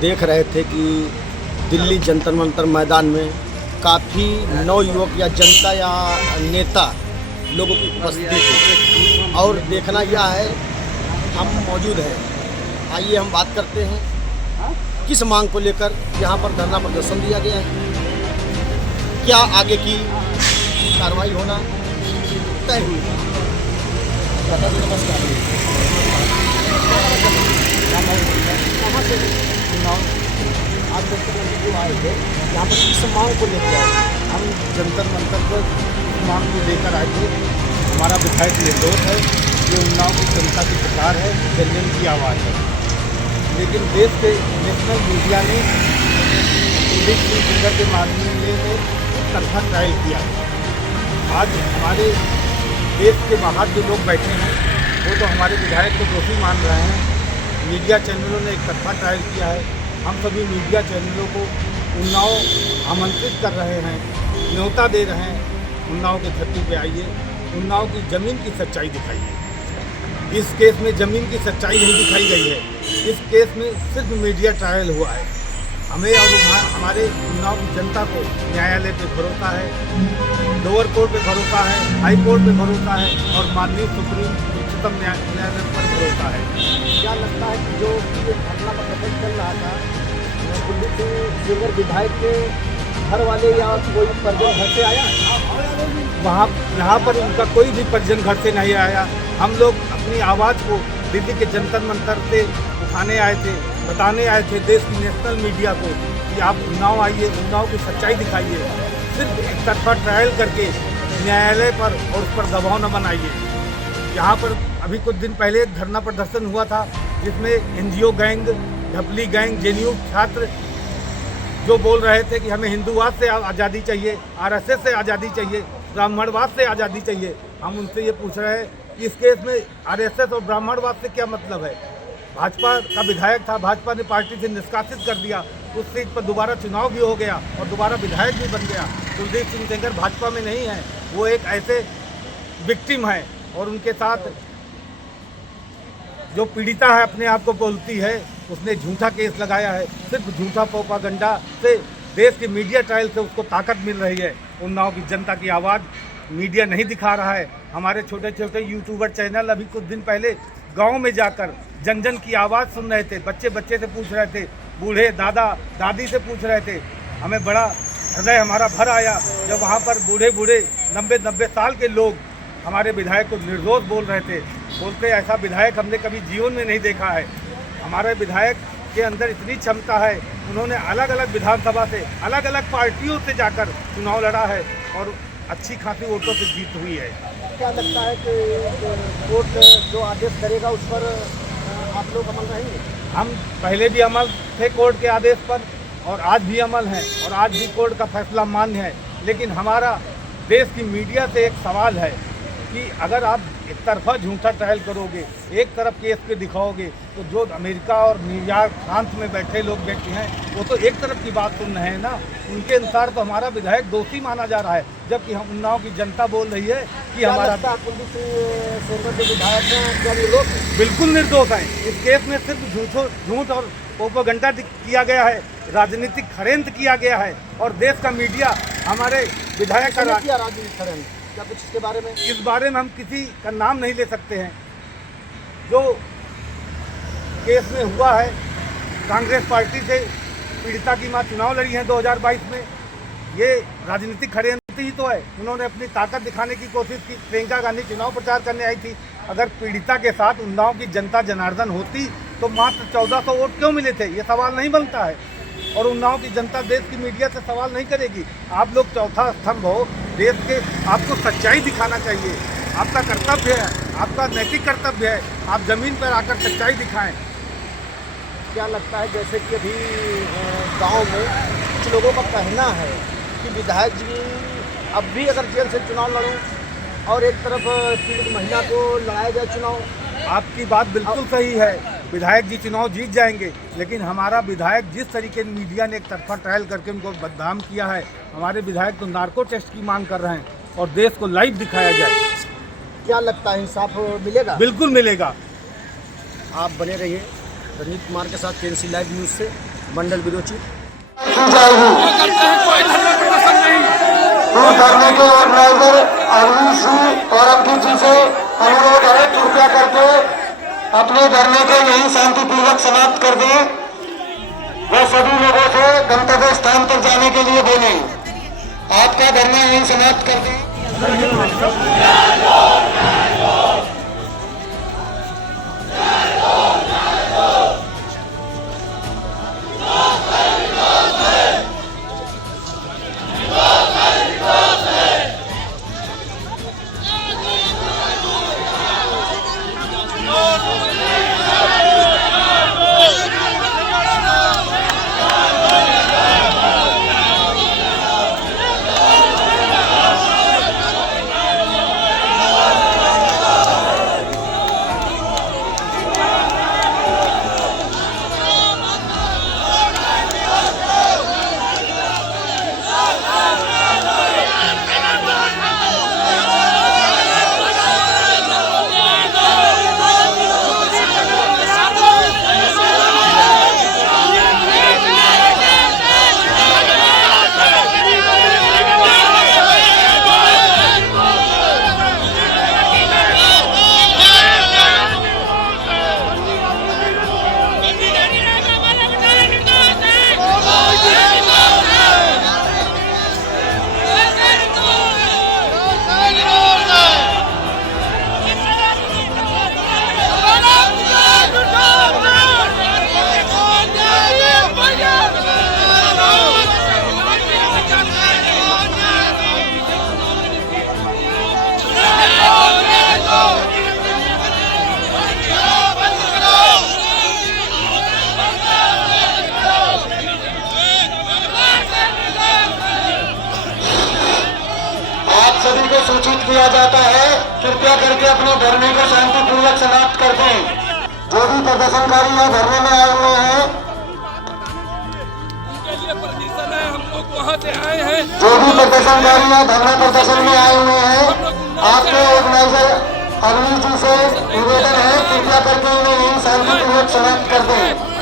देख रहे थे कि दिल्ली जंतर मंतर मैदान में काफ़ी नवयुवक या जनता या नेता लोगों की उपस्थिति थी और देखना यह है हम मौजूद हैं। आइए हम बात करते हैं किस मांग को लेकर यहाँ पर धरना प्रदर्शन दिया गया है, क्या आगे की कार्रवाई होना तय हुई। आज जो आए थे यहाँ पर किस मांग को लेकर आए? हम जंतर मंतर पर मांग को लेकर आए थे। हमारा विधायक निर्दोष है, ये उन्नाव की जनता की सरकार है, जनजन की आवाज़ है। लेकिन देश के नेशनल मीडिया ने कुलदीप सिंह सेंगर के मामले में तरफा ट्रायल किया। आज हमारे देश के बाहर जो लोग बैठे हैं वो तो हमारे विधायक को दोषी मान रहे हैं। मीडिया चैनलों ने एक तरफा ट्रायल किया है। हम सभी मीडिया चैनलों को उन्नाव आमंत्रित कर रहे हैं, न्योता दे रहे हैं, उन्नाव के धरती पे आइए, उन्नाव की ज़मीन की सच्चाई दिखाइए। इस केस में ज़मीन की सच्चाई नहीं दिखाई गई है, इस केस में सिर्फ मीडिया ट्रायल हुआ है। हमें और हमारे उन्नाव की जनता को न्यायालय पे भरोसा है, लोअर कोर्ट पे भरोसा है, हाई कोर्ट पे भरोसा है और माननीय सुप्रीम उच्चतम न्यायालय पर भरोसा है। क्या लगता है कि जो धरना प्रदर्शन चल रहा था कुलदीप सिंह सेंगर विधायक के घर वाले या कोई परिजन घर से आया? यहाँ पर उनका कोई भी परिजन घर से नहीं आया। हम लोग अपनी आवाज़ को दिल्ली के जंतर मंतर से उठाने आए थे, बताने आए थे देश की नेशनल मीडिया को कि आप उन्नाव आइए, उन्नाव की सच्चाई दिखाइए। सिर्फ एक तरफा ट्रायल करके न्यायालय पर और उस पर दबाव न बनाइए। यहाँ पर अभी कुछ दिन पहले एक धरना प्रदर्शन हुआ था जिसमें एनजीओ गैंग, ढपली गैंग, जेएनयू छात्र जो बोल रहे थे कि हमें हिंदूवाद से आज़ादी चाहिए, आरएसएस से आज़ादी चाहिए, ब्राह्मणवाद से आज़ादी चाहिए। हम उनसे ये पूछ रहे हैं कि इस केस में आरएसएस और ब्राह्मणवाद से क्या मतलब है? भाजपा का विधायक था, भाजपा ने पार्टी से निष्कासित कर दिया, उस सीट पर दोबारा चुनाव भी हो गया और दोबारा विधायक भी बन गया। कुलदीप सिंह सेंगर भाजपा में नहीं है, वो एक ऐसे विक्टिम है और उनके साथ जो पीड़िता है अपने आप को बोलती है, उसने झूठा केस लगाया है। सिर्फ झूठा प्रोपागंडा से देश की मीडिया ट्रायल से उसको ताकत मिल रही है। उन्नाव की जनता की आवाज़ मीडिया नहीं दिखा रहा है। हमारे छोटे छोटे यूट्यूबर चैनल अभी कुछ दिन पहले गांव में जाकर जन जन की आवाज़ सुन रहे थे, बच्चे बच्चे से पूछ रहे थे, बूढ़े दादा दादी से पूछ रहे थे। हमें बड़ा हृदय हमारा भर आया जब वहाँ पर बूढ़े बूढ़े 90 साल के लोग हमारे विधायक को निर्दोष बोल रहे थे। बोलते ऐसा विधायक हमने कभी जीवन में नहीं देखा है। हमारे विधायक के अंदर इतनी क्षमता है, उन्होंने अलग अलग विधानसभा से अलग अलग पार्टियों से जाकर चुनाव लड़ा है और अच्छी खासी वोटों से जीत हुई है। क्या लगता है कि कोर्ट जो आदेश करेगा उस पर आप लोग अमल रहेंगे? हम पहले भी अमल थे कोर्ट के आदेश पर और आज भी अमल हैं और आज भी कोर्ट का फैसला मान्य है। लेकिन हमारा देश की मीडिया से एक सवाल है कि अगर आप एक तरफा झूठा ट्रायल करोगे, एक तरफ केस पे दिखाओगे, तो जो अमेरिका और न्यूयॉर्क फ्रांस में बैठे लोग बैठे हैं वो तो एक तरफ की बात सुन रहे हैं ना। उनके अनुसार तो हमारा विधायक दोषी माना जा रहा है, जबकि हम उन्नाव की जनता बोल रही है कि हमारा कुलदीप सिंह सेंगर जो विधायक हैं क्या निर्दोष? बिल्कुल निर्दोष है। इस केस में सिर्फ झूठ और प्रोपेगेंडा किया गया है, राजनीतिक षड्यंत्र किया गया है और देश का मीडिया हमारे विधायक का राजनीतिक षड्यंत्र। क्या कुछ इसके बारे में? इस बारे में हम किसी का नाम नहीं ले सकते हैं। जो केस में हुआ है, कांग्रेस पार्टी से पीड़िता की मां चुनाव लड़ी है 2022 में, ये राजनीतिक षड्यंत्र ही तो है। उन्होंने अपनी ताकत दिखाने की कोशिश की। प्रियंका गांधी चुनाव प्रचार करने आई थी। अगर पीड़िता के साथ उन्नाव की जनता जनार्दन होती तो मात्र 1400 वोट क्यों मिले थे? ये सवाल नहीं बनता है और उन्नाव की जनता देश की मीडिया से सवाल नहीं करेगी। आप लोग चौथा स्तंभ हो देश के, आपको सच्चाई दिखाना चाहिए, आपका कर्तव्य है, आपका नैतिक कर्तव्य है। आप ज़मीन पर आकर सच्चाई दिखाएं। क्या लगता है जैसे कि अभी गांव में कुछ लोगों का कहना है कि विधायक जी अब भी अगर जेल से चुनाव लड़ूं और एक तरफ पीड़ित महिला को लड़ाया जाए चुनाव? आपकी बात बिल्कुल सही है, विधायक जी चुनाव जीत जाएंगे, लेकिन हमारा विधायक जिस तरीके मीडिया ने एक तरफा ट्रायल करके उनको बदनाम किया है, हमारे विधायक तो नार्को टेस्ट की मांग कर रहे हैं और देश को लाइव दिखाया जाए। क्या लगता है, इंसाफ मिलेगा? बिल्कुल मिलेगा। आप बने रहिए रंजीत कुमार के साथ केएनसी लाइव न्यूज़ से, मंडल ब्यूरो चीफ। धरने के ऑर्गेनाइजर अरविंद सिंह और अंकित जी से अनुरोध है, कृपया करके अपने धरने को यहीं शांतिपूर्वक समाप्त कर दें। वो सभी लोगों से गंतव्य स्थान तक जाने के लिए बोलें। आपका धरना यहीं समाप्त कर दें। सभी को सूचित किया जाता है, कृपया करके अपने धरने को शांतिपूर्वक समाप्त कर दें। जो भी प्रदर्शनकारी यहाँ धरने में आए हुए हैं, उनके लिए परमिशन है, हम लोग वहाँ से आए हैं। जो भी प्रदर्शनकारी यहाँ धरना प्रदर्शन में आए हुए हैं, आपके ऑर्गेनाइजर अरविंद जी से निवेदन है, कृपया करके इन्हें यहीं शांतिपूर्वक समाप्त कर दें।